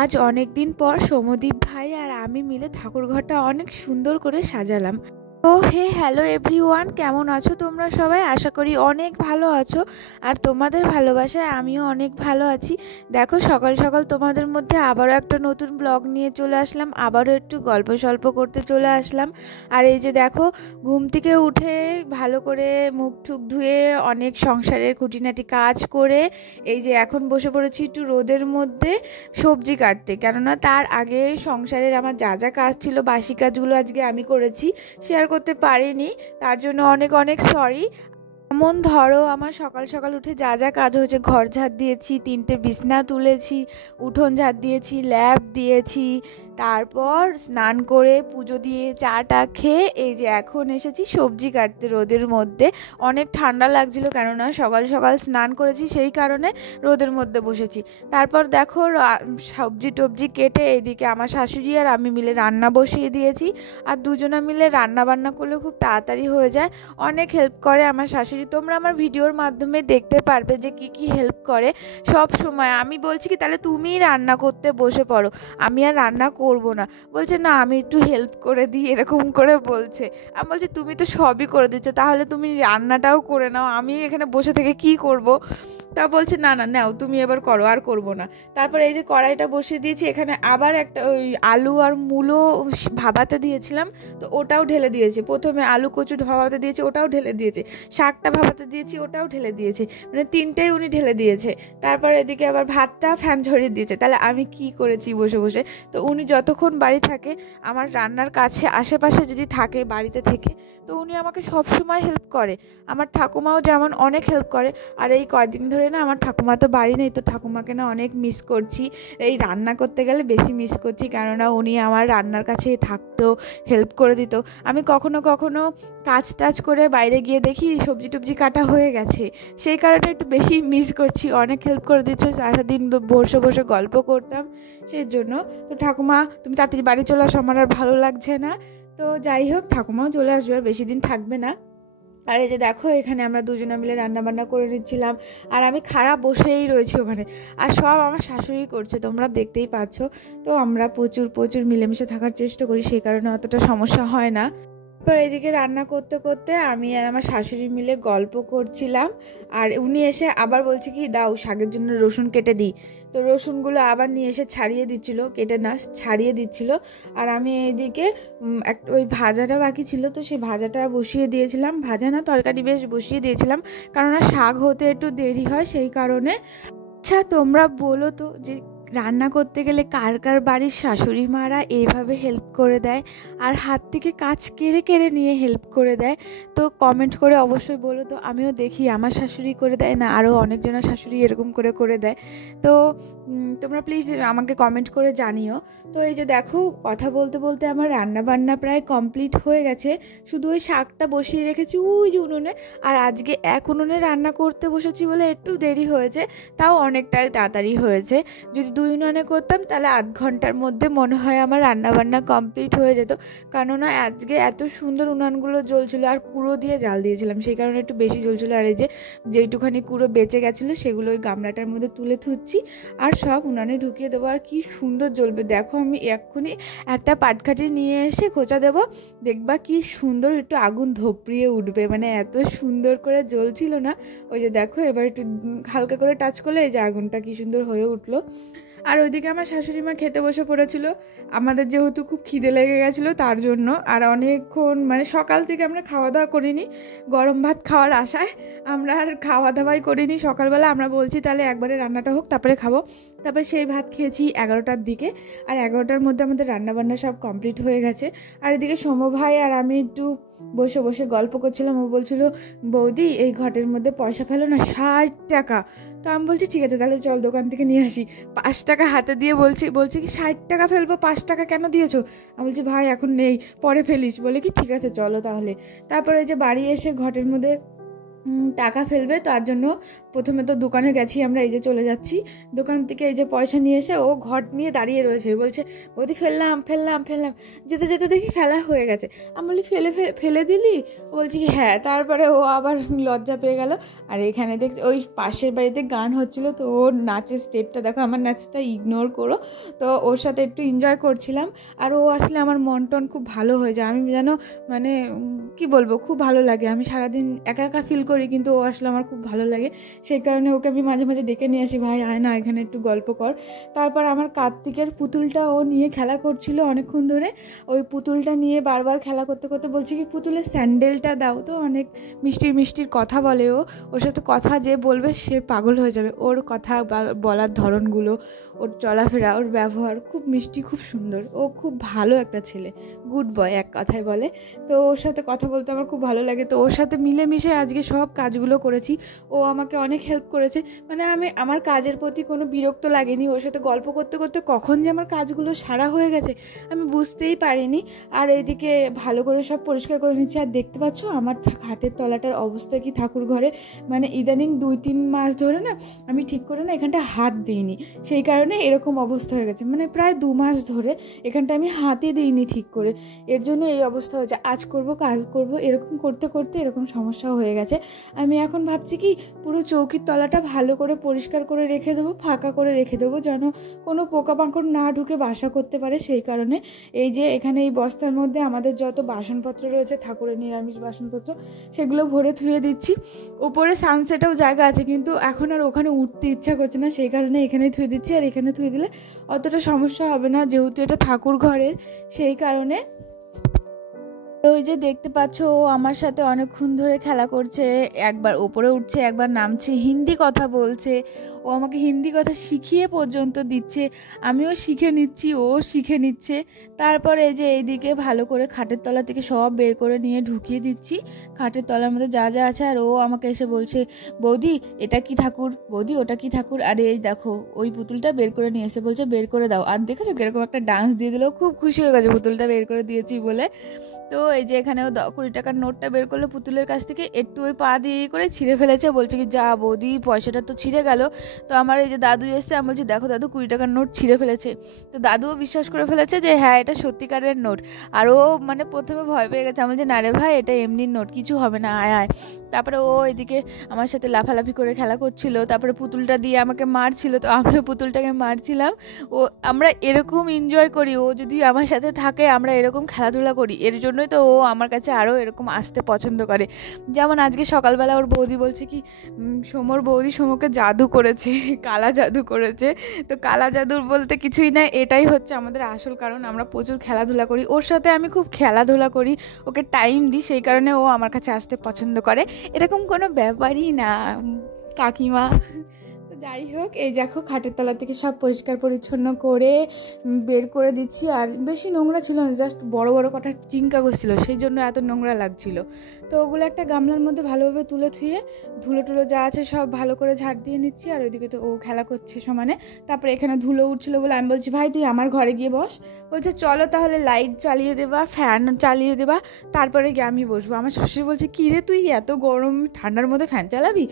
আজ অনেক দিন পর সৌম্যদীপ ভাই আর আমি মিলে ঠাকুরঘরটা অনেক সুন্দর করে সাজালাম। তো হ্যালো এভরিওয়ান, কেমন আছো তোমরা সবাই? আশা করি অনেক ভালো আছো, আর তোমাদের ভালোবাসায় আমিও অনেক ভালো আছি। দেখো, সকাল সকাল তোমাদের মধ্যে আবারও একটা নতুন ব্লগ নিয়ে চলে আসলাম, আবারও একটু গল্প সল্প করতে চলে আসলাম। আর এই যে দেখো, ঘুম থেকে উঠে ভালো করে মুখ টুক ধুয়ে অনেক সংসারের খুঁটিনাটি কাজ করে এই যে এখন বসে পড়েছি একটু রোদের মধ্যে সবজি কাটতে, কেননা তার আগে সংসারের আমার যা যা কাজ ছিল, বাসি কাজগুলো আজকে আমি করেছি, শেয়ার করতে পারিনি, তার জন্য অনেক অনেক সরি। যেমন ধরো, আমার সকাল সকাল উঠে যা যা কাজ হয়েছে, ঘর ঝাড় দিয়েছি, 3টে বিছনা তুলেছি, উঠোন ঝাড় দিয়েছি, ল্যাপ দিয়েছি, তারপর স্নান করে পুজো দিয়ে চাটা খেয়ে এই যে এখন এসেছি সবজি কাটতে রোদের মধ্যে। অনেক ঠান্ডা লাগছিল, কেননা সকাল সকাল স্নান করেছি, সেই কারণে রোদের মধ্যে বসেছি। তারপর দেখো, সবজি টবজি কেটে এইদিকে আমার শাশুড়ি আর আমি মিলে রান্না বসিয়ে দিয়েছি। আর দুজনে মিলে রান্না বান্না করলে খুব তাড়াতাড়ি হয়ে যায়, অনেক হেল্প করে আমার শাশুড়ি। তোমরা আমার ভিডিওর মাধ্যমে দেখতে পারবে যে কি হেল্প করে সব সময়। আমি বলছি কি, তাহলে তুমিই রান্না করতে বসে পড়ো, আমি আর রান্না করবো না। বলছে না, আমি একটু হেল্প করে দিই, এরকম করে বলছে। আমি বলছি, তুমি তো সবই করে দিচ্ছ, তাহলে তুমি রান্নাটাও করে নাও, আমি এখানে বসে থেকে কি করব? তা বলছে না না, নাও তুমি এবার করো, আর করবো না। তারপর এই যে কড়াইটা বসিয়ে দিয়েছি, এখানে আবার একটা ওই আলু আর মূলো ভাবাতে দিয়েছিলাম, তো ওটাও ঢেলে দিয়েছে। প্রথমে আলু কচু ভাবাতে দিয়েছে, ওটাও ঢেলে দিয়েছে। শাকটা ভাবাতে দিয়েছি, ওটাও ঢেলে দিয়েছে। মানে 3টেই উনি ঢেলে দিয়েছে। তারপর এদিকে আবার ভাতটা ফ্যান ঝরিয়ে দিয়েছে। তাহলে আমি কি করেছি বসে বসে? তো উনি যতক্ষণ বাড়ি থাকে, আমার রান্নার কাছে আশেপাশে যদি থাকে বাড়িতে থেকে, তো উনি আমাকে সব সময় হেল্প করে। আমার ঠাকুমাও যেমন অনেক হেল্প করে। আর এই কয়দিন ধরে না, আমার ঠাকুমা তো বাড়ি নেই, তো ঠাকুমাকে না অনেক মিস করছি। এই রান্না করতে গেলে বেশি মিস করছি, কেননা উনি আমার রান্নার কাছে থাকতো, হেল্প করে দিত। আমি কখনো কখনো কাজ টাজ করে বাইরে গিয়ে দেখি সবজি টবজি কাটা হয়ে গেছে, সেই কারণে একটু বেশি মিস করছি। অনেক হেল্প করে দিচ্ছে, সারাদিন বসে বসে গল্প করতাম সেই জন্য। তো ঠাকুমা, তুমি তাড়াতাড়ি বাড়ি চলে আসো, আমার আর ভালো লাগছে না। তো যাই হোক, ঠাকুমাও চলে আসবে, আর বেশি দিন থাকবে না। আর এই যে দেখো, এখানে আমরা দুজনে মিলে রান্না বান্না করে নিচ্ছিলাম, আর আমি খারাপ বসেই রয়েছি ওখানে। আর সব আমার শাশুড়ি করছে, তোমরা দেখতেই পাচ্ছ। তো আমরা প্রচুর প্রচুর মিলেমিশে থাকার চেষ্টা করি, সেই কারণে অতটা সমস্যা হয় না। তারপর এদিকে রান্না করতে করতে আমি আর আমার শাশুড়ি মিলে গল্প করছিলাম। আর উনি এসে আবার বলছে কি, দাও শাকের জন্য রসুন কেটে দিই। তো রসুনগুলো আবার নিয়ে এসে ছাড়িয়ে দিচ্ছিল, কেটে না ছাড়িয়ে দিচ্ছিল। আর আমি এইদিকে একটা ওই ভাজাটা বাকি ছিল, তো সেই ভাজাটা বসিয়ে দিয়েছিলাম। ভাজা না, তরকারি বেশ বসিয়ে দিয়েছিলাম, কেননা শাক হতে একটু দেরি হয়, সেই কারণে। আচ্ছা, তোমরা বলো তো যে রান্না করতে গেলে কার কার বাড়ির শাশুড়ি মারা এইভাবে হেল্প করে দেয়, আর হাত থেকে কাজ কেড়ে কেড়ে নিয়ে হেল্প করে দেয়? তো কমেন্ট করে অবশ্যই বলো তো, আমিও দেখি আমার শাশুড়ি করে দেয় না আরও অনেকজনের শাশুড়ি এরকম করে করে দেয়। তো তোমরা প্লিজ আমাকে কমেন্ট করে জানিও। তো এই যে দেখো, কথা বলতে বলতে আমার রান্না বান্না প্রায় কমপ্লিট হয়ে গেছে, শুধু ওই শাকটা বসিয়ে রেখেছি ওই যে উনুনে। আর আজকে এক উনুনে রান্না করতে বসেছি বলে একটু দেরি হয়েছে, তাও অনেকটাই তাড়াতাড়ি হয়েছে। যদি 2 উনুনে করতাম, তাহলে আধ ঘন্টার মধ্যে মনে হয় আমার রান্নাবান্না কমপ্লিট হয়ে যেত, কেননা আজকে এত সুন্দর উনানগুলো জ্বলছিল, আর কুড়ো দিয়ে জাল দিয়েছিলাম, সেই কারণে একটু বেশি জ্বলছিল। আর এই যে যেইটুখানি কুড়ো বেঁচে গেছিলো, সেগুলো ওই গামলাটার মধ্যে তুলে থুচ্ছি, আর সব উনানে ঢুকিয়ে দেবো। আর কি সুন্দর জ্বলবে দেখো, আমি এক্ষুনি একটা পাটকাঠি নিয়ে এসে খোঁচা দেবো, দেখবা কি সুন্দর একটু আগুন ধোপড়িয়ে উঠবে, মানে এত সুন্দর করে জ্বলছিল না। ওই যে দেখো, এবার একটু হালকা করে টাচ করলে এই যে আগুনটা কি সুন্দর হয়ে উঠলো। আর ওইদিকে আমার শাশুড়ি মা খেতে বসে পড়েছিল, আমাদের যেহেতু খুব খিদে লেগে গেছিলো তার জন্য। আর অনেকক্ষণ মানে সকাল থেকে আমরা খাওয়া দাওয়া করিনি, গরম ভাত খাওয়ার আশায় আমরা আর খাওয়া দাওয়াই করিনি সকালবেলা। আমরা বলছি তাহলে একবারে রান্নাটা হোক, তারপরে খাবো। তারপরে সেই ভাত খেয়েছি 11টার দিকে, আর 11টার মধ্যে আমাদের রান্নাবান্না সব কমপ্লিট হয়ে গেছে। আর এদিকে সৌম্য ভাই আর আমি একটু বসে বসে গল্প করছিলাম। ও বলছিল, বৌদি এই ঘটের মধ্যে পয়সা ফেলো না, 60 টাকা। তো আমি বলছি ঠিক আছে, তাহলে চল দোকান থেকে নিয়ে আসি। 5 টাকা হাতে দিয়ে বলছি কি 60 টাকা ফেলবো, 5 টাকা কেন দিয়েছো? আমি বলছি ভাই এখন নেই, পরে ফেলিস। বলে কি ঠিক আছে চলো তাহলে। তারপরে যে বাড়ি এসে ঘটের মধ্যে টাকা ফেলবে, তার জন্য প্রথমে তো দোকানে গেছি আমরা, এই যে চলে যাচ্ছি দোকান থেকে, এই যে পয়সা নিয়ে এসে ও ঘট নিয়ে দাঁড়িয়ে রয়েছে, বলছে বৌদি ফেললাম ফেললাম ফেললাম, যেতে যেতে দেখি ফেলা হয়ে গেছে। আমি বলি ফেলে দিলি? বলছি কি হ্যাঁ। তারপরে ও আবার লজ্জা পেয়ে গেল। আর এখানে দেখছি ওই পাশের বাড়িতে গান হচ্ছিলো, তো ওর নাচের স্টেপটা দেখো, আমার নাচটা ইগনোর করো। তো ওর সাথে একটু এনজয় করছিলাম। আর ও আসলে আমার মন টন খুব ভালো হয়ে যায়, আমি যেন মানে কি বলবো, খুব ভালো লাগে। আমি সারাদিন একা একা ফিল করি, কিন্তু ও আসলে আমার খুব ভালো লাগে। সেই কারণে ওকে আমি মাঝে মাঝে ডেকে নিয়ে আসি, ভাই আয় না এখানে একটু গল্প কর। তারপর আমার কার্তিকের পুতুলটা ও নিয়ে খেলা করছিল অনেকক্ষণ ধরে। ওই পুতুলটা নিয়ে বারবার খেলা করতে করতে বলছে কি পুতুলের স্যান্ডেলটা দাও। তো অনেক মিষ্টির মিষ্টির কথা বলে ও, ওর সাথে কথা যে বলবে সে পাগল হয়ে যাবে। ওর কথা বলার ধরনগুলো, ওর চলাফেরা, ওর ব্যবহার খুব মিষ্টি, খুব সুন্দর। ও খুব ভালো একটা ছেলে, গুড বয় এক কথায় বলে। তো ওর সাথে কথা বলতে আমার খুব ভালো লাগে। তো ওর সাথে মিলেমিশে আজকে সব কাজগুলো করেছি। ও আমাকে অনেক হেল্প করেছে, মানে আমার কাজের প্রতি কোনো বিরক্ত লাগেনি। ওর সাথে গল্প করতে করতে কখন যে আমার কাজগুলো সারা হয়ে গেছে আমি বুঝতেই পারিনি। আর এইদিকে ভালো করে সব পরিষ্কার করে নিচ্ছি। আর দেখতে পাচ্ছ আমার খাটের তলাটার অবস্থা কি ঠাকুর ঘরে, মানে ইদানিং 2-3 মাস ধরে না আমি ঠিক করে না এখানটা হাত দিইনি, সেই কারণে এরকম অবস্থা হয়ে গেছে। মানে প্রায় 2 মাস ধরে এখানটা আমি হাতই দিইনি ঠিক করে, এর জন্য এই অবস্থা হয়েছে। আজ করব কাজ করব এরকম করতে করতে এরকম সমস্যা হয়ে গেছে। আমি এখন ভাবছি কি পুরো চৌকির তলাটা ভালো করে পরিষ্কার করে রেখে দেবো, ফাঁকা করে রেখে দেবো, যেন কোনো পোকামাকড় না ঢুকে বাসা করতে পারে। সেই কারণে এই যে এখানে এই বস্তার মধ্যে আমাদের যত বাসনপত্র রয়েছে, ঠাকুরের নিরামিষ বাসনপত্র, সেগুলো ভরে ধুয়ে দিচ্ছি। উপরে সানসেটেও জায়গা আছে, কিন্তু এখন আর ওখানে উঠতে ইচ্ছা করছে না, সেই কারণে এখানেই ধুয়ে দিচ্ছি। আর এখানে ধুয়ে দিলে অতটা সমস্যা হবে না, যেহেতু এটা ঠাকুর ঘরের, সেই কারণে। ওই যে দেখতে পাচ্ছ ও আমার সাথে অনেকক্ষণ ধরে খেলা করছে, একবার উপরে উঠছে একবার নামছে, হিন্দি কথা বলছে। ও আমাকে হিন্দি কথা শিখিয়ে পর্যন্ত দিচ্ছে, আমিও শিখে নিচ্ছি, ও শিখে নিচ্ছে। তারপরে এই যে এইদিকে ভালো করে খাটের তলা থেকে সব বের করে নিয়ে ঢুকিয়ে দিচ্ছি খাটের তলার মধ্যে যা যা আছে। আর ও আমাকে এসে বলছে বৌদি এটা কি ঠাকুর, বৌদি ওটা কি ঠাকুর। আর এই দেখো ওই পুতুলটা বের করে নিয়ে এসে বলছে বের করে দাও। আর দেখেছো কিরকম একটা ডান্স দিয়ে দিল, খুব খুশি হয়ে গেছে পুতুলটা বের করে দিয়েছি বলে। তো এই যে এখানেও 20 টাকার নোটটা বের করলো পুতুলের কাছ থেকে, একটু ওই পা দিয়ে করে ছিঁড়ে ফেলেছে, বলছে কি যা বৌদি পয়সাটা তো ছিঁড়ে গেল। তো আমার এই যে দাদু এসছে, আমি বলছি দেখো দাদু 20 টাকার নোট ছিঁড়ে ফেলেছে। তো দাদুও বিশ্বাস করে ফেলেছে যে হ্যাঁ এটা সত্যিকারের নোট। আর ও মানে প্রথমে ভয় পেয়ে গেছে, আমি বলছি না রে ভাই এটা এমনি নোট, কিছু হবে না, আয় আয়। তারপরে ও এদিকে আমার সাথে লাফালাফি করে খেলা করছিল, তারপরে পুতুলটা দিয়ে আমাকে মারছিল, তো আমিও পুতুলটাকে মারছিলাম। ও আমরা এরকম এনজয় করি, ও যদি আমার সাথে থাকে আমরা এরকম খেলাধুলা করি, এর জন্যই তো ও আমার কাছে আরও এরকম আসতে পছন্দ করে। যেমন আজকে সকালবেলা ওর বৌদি বলছে কি সোমর বৌদি সোমকে জাদু করেছে, কালা জাদু করেছে। তো কালা জাদুর বলতে কিছুই না, এটাই হচ্ছে আমাদের আসল কারণ। আমরা প্রচুর খেলাধুলা করি, ওর সাথে আমি খুব খেলাধুলা করি, ওকে টাইম দিই, সেই কারণে ও আমার কাছে আসতে পছন্দ করে। এরকম কোনো ব্যাপারই না কাকিমা। তো যাই হোক, এই দেখো খাটের তলা থেকে সব পরিষ্কার পরিচ্ছন্ন করে বের করে দিচ্ছি। আর বেশি নোংরা ছিল না, জাস্ট বড় বড় কটা টিন কাগজ ছিল, সেই জন্য এত নোংরা লাগছিল। তো ওগুলো একটা গামলার মধ্যে ভালোভাবে তুলে থুয়ে ধুলো টুলো যা আছে সব ভালো করে ঝাড় দিয়ে নিচ্ছি। আর ওইদিকে তো ও খেলা করছে সমানে। তারপরে এখানে ধুলো উঠছিলো বলে আমি বলছি ভাই তুই আমার ঘরে গিয়ে বস। বলছে চলো তাহলে লাইট চালিয়ে দেবা, ফ্যান চালিয়ে দেবা, তারপরে গিয়ে আমি বসবো। আমার শাশুড়ি বলছে কী রে তুই এত গরম ঠান্ডার মধ্যে ফ্যান চালাবি?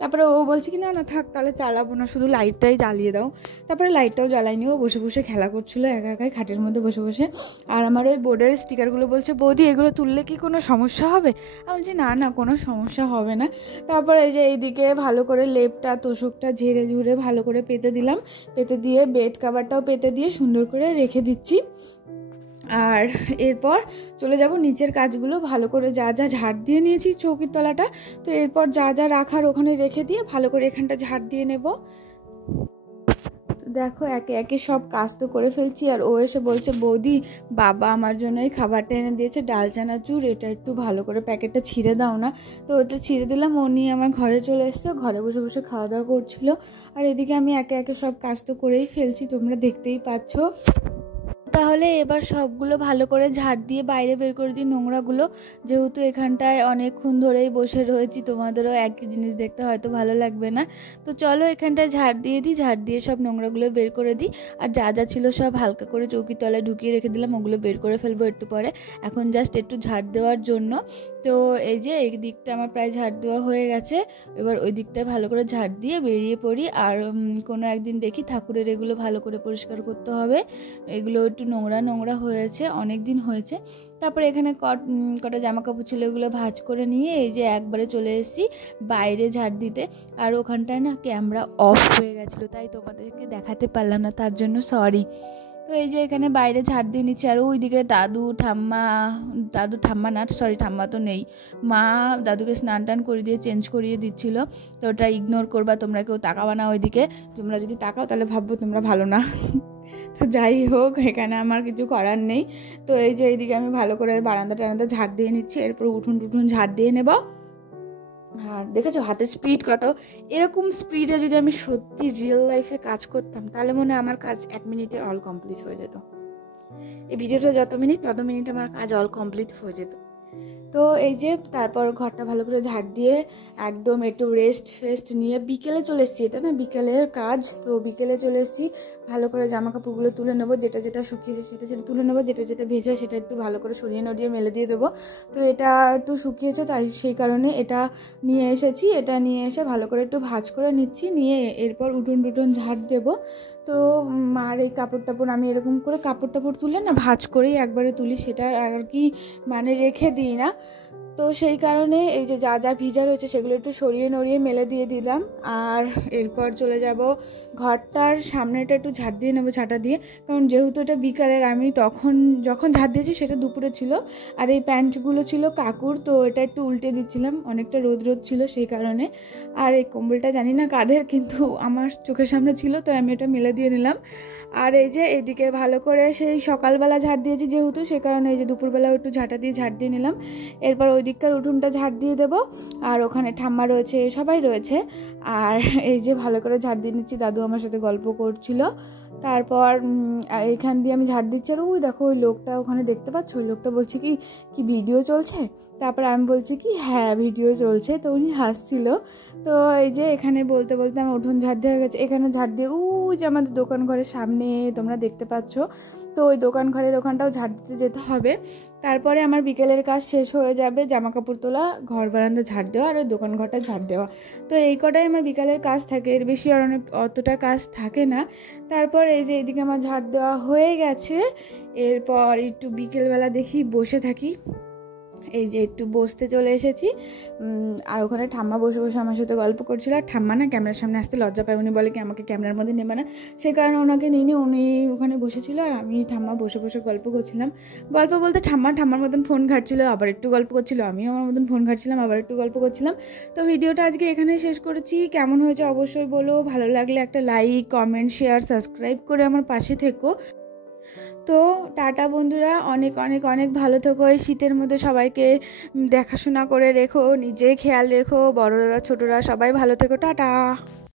তারপরে ও বলছে কি না না থাক তাহলে চালাবো না, শুধু লাইটটাই জ্বালিয়ে দাও। তারপরে লাইটটাও জ্বালাইনি, ও বসে বসে খেলা করছিলো একা একাই খাটের মধ্যে বসে বসে। আর আমার ওই বোর্ডের স্টিকারগুলো বলছে বৌদি এগুলো তুললে কি কোনো সমস্যা হবে? আমি বলছি না না কোনো সমস্যা হবে না। তারপরে এই যে এইদিকে ভালো করে লেপটা তোষকটা ঝেড়ে ঝুড়ে ভালো করে পেতে দিলাম, পেতে দিয়ে বেড কাভারটাও পেতে দিয়ে সুন্দর করে রেখে দিচ্ছি। আর এরপর চলে যাব নিচের কাজগুলো ভালো করে যা যা ঝাড় দিয়ে নিয়েছি চৌকির তলাটা, তো এরপর যা যা রাখার ওখানে রেখে দিয়ে ভালো করে এখানটা ঝাড় দিয়ে নেব। দেখো একে একে সব কাজ তো করে ফেলছি। আর ও এসে বলছে বৌদি বাবা আমার জন্য এই খাবারটা এনে দিয়েছে ডাল চানাচুর, এটা একটু ভালো করে প্যাকেটটা ছিঁড়ে দাও না। তো ওটা ছিঁড়ে দিলাম, ও নিয়ে আমার ঘরে চলে এসছে, ঘরে বসে বসে খাওয়া দাওয়া করছিল। আর এদিকে আমি একে একে সব কাজ তো করেই ফেলছি, তোমরা দেখতেই পাচ্ছ। তাহলে এবার সবগুলো ভালো করে ঝাড় দিয়ে বাইরে বের করে দিই নোংরাগুলো, যেহেতু এখানটায় অনেকক্ষণ ধরেই বসে রয়েছি, তোমাদেরও একই জিনিস দেখতে হয়তো ভালো লাগবে না। তো চলো এখানটায় ঝাড় দিয়ে দিই, ঝাড় দিয়ে সব নোংরাগুলো বের করে দিই। আর যা যা ছিল সব হালকা করে চৌকির তলায় ঢুকিয়ে রেখে দিলাম, ওগুলো বের করে ফেলবো একটু পরে। এখন জাস্ট একটু ঝাড় দেওয়ার জন্য তো এই যে এই দিকটা আমার প্রায় ঝাড় দেওয়া হয়ে গেছে, এবার ওই দিকটা ভালো করে ঝাড় দিয়ে বেরিয়ে পড়ি। আর কোনো একদিন দেখি ঠাকুরের এগুলো ভালো করে পরিষ্কার করতে হবে, এগুলো একটু নোংরা নোংরা হয়েছে, অনেক দিন হয়েছে। তারপরে এখানে কটা জামা কাপড় ছিল, এগুলো ভাঁজ করে নিয়ে এই যে একবারে চলে এসেছি বাইরে ঝাড় দিতে। আর ওখানটায় না ক্যামেরা অফ হয়ে গেছিলো, তাই তোমাদেরকে দেখাতে পারলাম না, তার জন্য সরি। তো এই যে এখানে বাইরে ঝাড় দিয়ে নিচ্ছি। আর ওইদিকে দাদু ঠাম্মা না, সরি ঠাম্মা তো নেই, মা দাদুকে স্নান টান করে দিয়ে চেঞ্জ করিয়ে দিচ্ছিল। তো ওটা ইগনোর করবা, তোমরা কেউ তাকাবা না ওইদিকে, তোমরা যদি তাকাও তাহলে ভাববো তোমরা ভালো না। তো যাই হোক, এখানে আমার কিছু করার নেই। তো এই যে এইদিকে আমি ভালো করে বারান্দা টারান্দা ঝাড় দিয়ে নিচ্ছি, এরপর উঠুন টুঠুন ঝাড় দিয়ে নেব। আর দেখেছো হাতের স্পিড কত, এরকম স্পিডে যদি আমি সত্যি রিয়েল লাইফে কাজ করতাম তাহলে মনে হয় আমার কাজ 1 মিনিটে অল কমপ্লিট হয়ে যেত। এই ভিডিওটা যত মিনিট তত মিনিটে আমার কাজ অল কমপ্লিট হয়ে যেত। তো এই যে তারপর ঘরটা ভালো করে ঝাড় দিয়ে একদম একটু রেস্ট নিয়ে বিকেলে চলে এসেছি, এটা না বিকেলের কাজ। তো বিকেলে চলে এসেছি, ভালো করে জামা কাপড়গুলো তুলে নেবো, যেটা যেটা শুকিয়েছে সেটা তুলে নেবো, যেটা যেটা ভেজে সেটা একটু ভালো করে সরিয়ে নড়িয়ে মেলে দিয়ে দেবো। তো এটা একটু শুকিয়েছে, তাই সেই কারণে এটা নিয়ে এসেছি, এটা নিয়ে এসে ভালো করে একটু ভাঁজ করে নিচ্ছি, নিয়ে এরপর উঠোন টুটুন ঝাড় দেবো। তো আর এই কাপড় টাপড় আমি এরকম করে কাপড় টাপড় তুলে না ভাঁজ করেই একবারে তুলি, সেটা আর কি মানে রেখে দিই না। তো সেই কারণে এই যে যা যা ভিজা রয়েছে সেগুলো একটু সরিয়ে নড়িয়ে মেলে দিয়ে দিলাম। আর এরপর চলে যাব ঘরটার সামনেটা একটু ঝাড় দিয়ে নেবো ঝাঁটা দিয়ে, কারণ যেহেতু এটা বিকালের, আমি যখন ঝাড় দিয়েছি সেটা দুপুরে ছিল। আর এই প্যান্টগুলো ছিল কাকুর, তো এটা একটু উল্টে দিচ্ছিলাম, অনেকটা রোদ ছিল সেই কারণে। আর এই কম্বলটা জানি না কাদের, কিন্তু আমার চোখের সামনে ছিল, তো আমি এটা মেলে দিয়ে নিলাম। আর এই যে এইদিকে ভালো করে সেই সকালবেলা ঝাড় দিয়েছি যেহেতু, সে কারণে এই যে দুপুরবেলাও একটু ঝাঁটা দিয়ে ঝাড় দিয়ে নিলাম। এরপর ওই দিককার উঠোনটা ঝাড় দিয়ে দেবো। আর ওখানে ঠাম্মা রয়েছে, সবাই রয়েছে। আর এই যে ভালো করে ঝাড় দিয়ে নিচ্ছি, দাদু আমার সাথে গল্প করছিল। তারপর এইখান দিয়ে আমি ঝাড় দিচ্ছি। আর ওই দেখো ওই লোকটা ওখানে দেখতে পাচ্ছ, ওই লোকটা বলছে কি ভিডিও চলছে? তারপর আমি বলছি কি হ্যাঁ ভিডিও চলছে, তো উনি হাসছিল। তো এই যে এখানে বলতে বলতে আমার উঠোন ঝাড় দেওয়া হয়ে গেছে, এখানে ঝাড় দিয়ে ওই যে আমাদের দোকান ঘরের সামনে তোমরা দেখতে পাচ্ছ, তো ওই দোকান ঘরের ওখানটাও ঝাড় দিতে যেতে হবে। তারপরে আমার বিকেলের কাজ শেষ হয়ে যাবে, জামা কাপড় তোলা, ঘর বারান্দা ঝাড় দেওয়া আর ওই দোকান ঘরটা ঝাড় দেওয়া। তো এই কটাই আমার বিকালের কাজ থাকে, এর বেশি আর অতটা কাজ থাকে না। তারপর এই যে এইদিকে আমার ঝাড় দেওয়া হয়ে গেছে, এরপর একটু বিকেলবেলা দেখি বসে থাকি। এই যে একটু বসতে চলে এসেছি। আর ওখানে ঠাম্মা বসে বসে আমার সাথে গল্প করছিল। আর ঠাম্মা না ক্যামেরার সামনে আসতে লজ্জা পায়, উনি বলে কি আমাকে ক্যামেরার মধ্যে নেবে না, সেই কারণে ওনাকে নিয়ে উনি ওখানে বসেছিল। আর আমি ঠাম্মা বসে বসে গল্প করছিলাম। গল্প বলতে ঠাম্মার মতন ফোন ঘাটছিল, আবার একটু গল্প করছিল, আমিও আমার মতন ফোন ঘাটছিলাম, আবার একটু গল্প করছিলাম। তো ভিডিওটা আজকে এখানেই শেষ করেছি। কেমন হয়েছে অবশ্যই বলো, ভালো লাগলে একটা লাইক কমেন্ট শেয়ার সাবস্ক্রাইব করে আমার পাশে থেকো। তো টাটা বন্ধুরা, অনেক অনেক অনেক ভালো থেকো। এই শীতের মধ্যে সবাইকে দেখাশোনা করে রেখো, নিজে খেয়াল রেখো, বড়রা ছোটরা সবাই ভালো থেকো, টাটা।